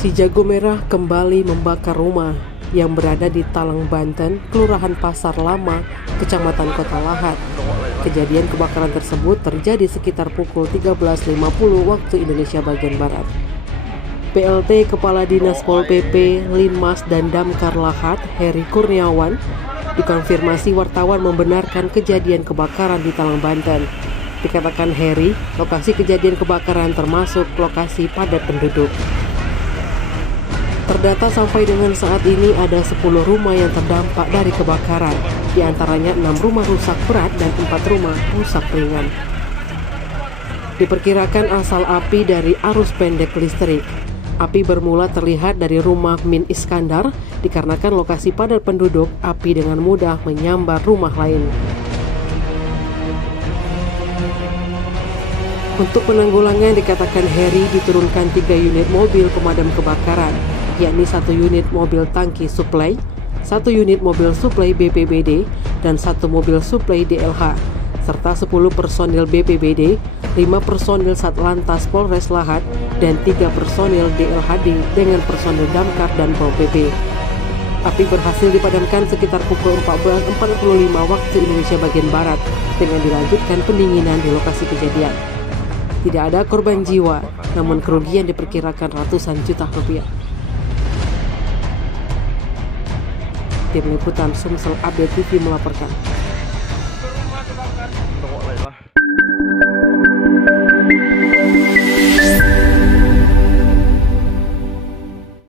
Si jago merah kembali membakar rumah yang berada di Talang, Banten, Kelurahan Pasar Lama, Kecamatan Kota Lahat. Kejadian kebakaran tersebut terjadi sekitar pukul 13.50 waktu Indonesia bagian Barat. PLT Kepala Dinas Pol PP, Linmas dan Damkar Lahat, Heri Kurniawan, dikonfirmasi wartawan membenarkan kejadian kebakaran di Talang, Banten. Dikatakan Heri, lokasi kejadian kebakaran termasuk lokasi padat penduduk. Terdata sampai dengan saat ini ada 10 rumah yang terdampak dari kebakaran. Di antaranya 6 rumah rusak berat dan 4 rumah rusak ringan. Diperkirakan asal api dari arus pendek listrik. Api bermula terlihat dari rumah Min Iskandar, dikarenakan lokasi padat penduduk, api dengan mudah menyambar rumah lain. Untuk penanggulangan dikatakan Heri diturunkan 3 unit mobil pemadam kebakaran, yakni 1 unit mobil tangki suplai, 1 unit mobil suplai BPBD, dan 1 mobil suplai DLH, serta 10 personil BPBD, 5 personil Satlantas Polres Lahat, dan 3 personil DLHD dengan personil Damkar dan Pol PP. Api berhasil dipadamkan sekitar pukul 14.45 waktu Indonesia bagian Barat dengan dilanjutkan pendinginan di lokasi kejadian. Tidak ada korban jiwa, namun kerugian diperkirakan ratusan juta rupiah. Tim Liputan Sumsel Update TV melaporkan.